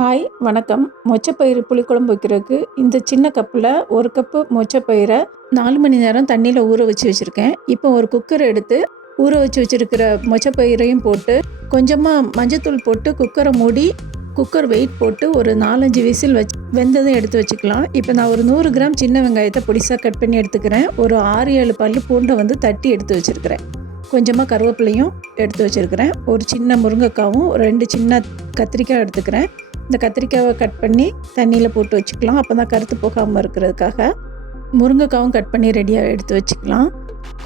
Hi வணக்கம். மொச்சப்பயிறு புளிக்குழம்பு வைக்கிறதுக்கு இந்த சின்ன கப்பில் 1 கப்பு மொச்சப்பயிரை 4 மணி நேரம் தண்ணியில் ஊற வச்சு வச்சுருக்கேன். இப்போ ஒரு குக்கர் எடுத்து ஊற வச்சு வச்சுருக்கிற மொச்சப்பயிரையும் போட்டு கொஞ்சமாக மஞ்சத்தூள் போட்டு குக்கரை மூடி குக்கர் வெயிட் போட்டு ஒரு 4-5 விசில் வச்சு வெந்ததும் எடுத்து வச்சுக்கலாம். இப்போ நான் ஒரு 100 கிராம் சின்ன வெங்காயத்தை பொடிசாக கட் பண்ணி எடுத்துக்கிறேன். ஒரு 6-7 பல் பூண்டை தட்டி எடுத்து வச்சுருக்கிறேன். கொஞ்சமாக கருவேப்பிலையும் எடுத்து வச்சுருக்கிறேன். ஒரு சின்ன முருங்கைக்காவும் 2 சின்ன கத்திரிக்காய் எடுத்துக்கிறேன். இந்த கத்திரிக்காவை கட் பண்ணி தண்ணியில் போட்டு வச்சுக்கலாம். அப்போ தான் கருத்து போகாமல் இருக்கிறதுக்காக. முருங்கைக்காவும் கட் பண்ணி ரெடியாக எடுத்து வச்சுக்கலாம்.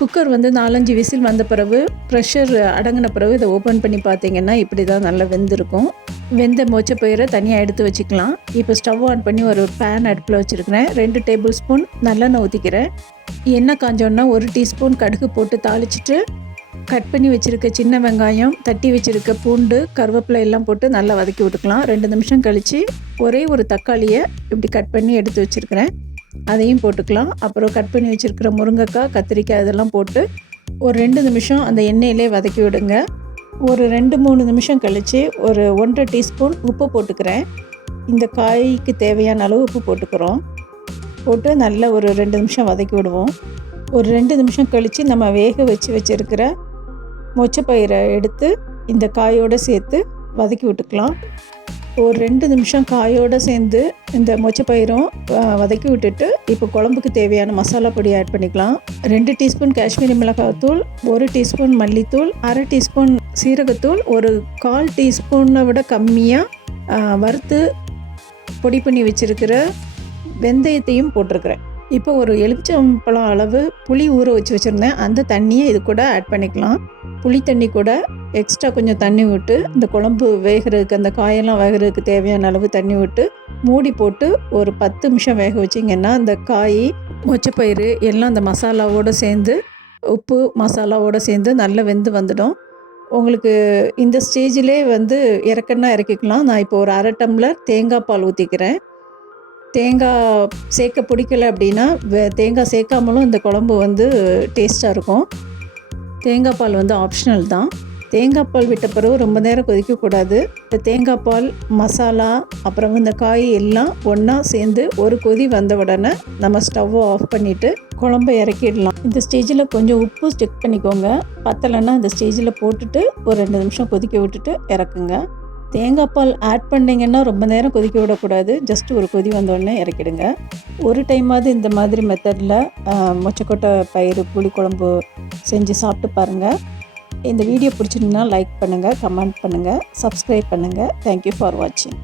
குக்கர் 4-5 விசில் வந்த பிறகு ப்ரெஷர் அடங்கின பிறகு இதை ஓப்பன் பண்ணி பார்த்தீங்கன்னா இப்படி தான் நல்லா வெந்திருக்கும். வெந்த மொச்சப்பயிரை தனியாக எடுத்து வச்சுக்கலாம். இப்போ ஸ்டவ் ஆன் பண்ணி ஒரு பேன் அடுப்பில் வச்சுருக்கிறேன். 2 டேபிள் ஸ்பூன் நல்லெண்ணெய் ஊற்றிக்கிறேன். எண்ணெய் காஞ்சோன்னா 1 டீஸ்பூன் கடுகு போட்டு தாளிச்சிட்டு கட் பண்ணி வச்சுருக்க சின்ன வெங்காயம், தட்டி வச்சுருக்க பூண்டு, கருவேப்பிலை எல்லாம் போட்டு நல்லா வதக்கி விட்டுக்கலாம். 2 நிமிஷம் கழித்து ஒரே ஒரு தக்காளியை இப்படி கட் பண்ணி எடுத்து வச்சுருக்கிறேன். அதையும் போட்டுக்கலாம். அப்புறம் கட் பண்ணி வச்சுருக்கிற முருங்கைக்காய், கத்திரிக்காய் இதெல்லாம் போட்டு ஒரு 2 நிமிஷம் அந்த எண்ணெயிலே வதக்கி விடுங்க. ஒரு 2-3 நிமிஷம் கழித்து ஒரு 1.5 டீஸ்பூன் உப்பு போட்டுக்கிறேன். இந்த காய்க்கு தேவையான அளவு உப்பு போட்டுக்கிறோம். போட்டு நல்லா ஒரு 2 நிமிஷம் வதக்கி விடுவோம். ஒரு 2 நிமிஷம் கழித்து நம்ம வேக வச்சுருக்கிற மொச்சப்பயிரை எடுத்து இந்த காயோடு சேர்த்து வதக்கி விட்டுக்கலாம். ஒரு 2 நிமிஷம் காயோடு சேர்ந்து இந்த மொச்சப்பயிரும் வதக்கி விட்டுட்டு இப்போ குழம்புக்கு தேவையான மசாலா பொடி ஆட் பண்ணிக்கலாம். 2 டீஸ்பூன் காஷ்மீரி மிளகாய்த்தூள், 1 டீஸ்பூன் மல்லித்தூள், 1/2 டீஸ்பூன் சீரகத்தூள், ஒரு 1/4 டீஸ்பூனை விட கம்மியாக வறுத்து பொடி பண்ணி வச்சுருக்கிற வெந்தயத்தையும் போட்டிருக்கிறேன். இப்போ ஒரு எலுமிச்சம்பழம் அளவு புளி ஊற வச்சுருந்தேன். அந்த தண்ணியை இது கூட ஆட் பண்ணிக்கலாம். புளி தண்ணி கூட எக்ஸ்ட்ரா கொஞ்சம் தண்ணி விட்டு இந்த குழம்பு வேகிறதுக்கு, அந்த காயெல்லாம் வேகிறதுக்கு தேவையான அளவு தண்ணி விட்டு மூடி போட்டு ஒரு 10 நிமிஷம் வேக வச்சிங்கன்னா அந்த காய், மொச்சப்பயிறு எல்லாம் அந்த மசாலாவோடு சேர்ந்து, உப்பு மசாலாவோடு சேர்ந்து நல்லா வெந்து வந்துடும். உங்களுக்கு இந்த ஸ்டேஜிலே இறக்கன்னா இறக்கிக்கலாம். நான் இப்போ ஒரு 1/2 டம்ளர் தேங்காய் பால் ஊற்றிக்கிறேன். தேங்காய் சேர்க்க பிடிக்கல அப்படின்னா தேங்காய் சேர்க்காமலும் இந்த குழம்பு டேஸ்ட்டாக இருக்கும். தேங்காய் பால் ஆப்ஷனல் தான். தேங்காய் பால் விட்ட பிறகு ரொம்ப நேரம் கொதிக்கக்கூடாது. இந்த தேங்காய் பால், மசாலா, அப்புறம் இந்த காய் எல்லாம் ஒன்றா சேர்ந்து ஒரு கொதி வந்த உடனே நம்ம ஸ்டவ்வை ஆஃப் பண்ணிவிட்டு குழம்பை இறக்கிடலாம். இந்த ஸ்டேஜில் கொஞ்சம் உப்பு செக் பண்ணிக்கோங்க. பத்தலைன்னா இந்த ஸ்டேஜில் போட்டுட்டு ஒரு 2 நிமிஷம் கொதிக்க விட்டுட்டு இறக்குங்க. தேங்காய் பால் ஆட் பண்ணிங்கன்னா ரொம்ப நேரம் கொதிக்க விடக்கூடாது. ஜஸ்ட் ஒரு கொதி வந்தோடனே இறக்கிடுங்க. ஒரு டைமாவது இந்த மாதிரி மெத்தடில் மொச்சக்கொட்டை பயிறு புளிக்குழம்பு செஞ்சு சாப்பிட்டு பாருங்கள். இந்த வீடியோ பிடிச்சிருந்தா லைக் பண்ணுங்கள், கமெண்ட் பண்ணுங்கள், சப்ஸ்கிரைப் பண்ணுங்கள். தேங்க்யூ ஃபார் வாட்சிங்.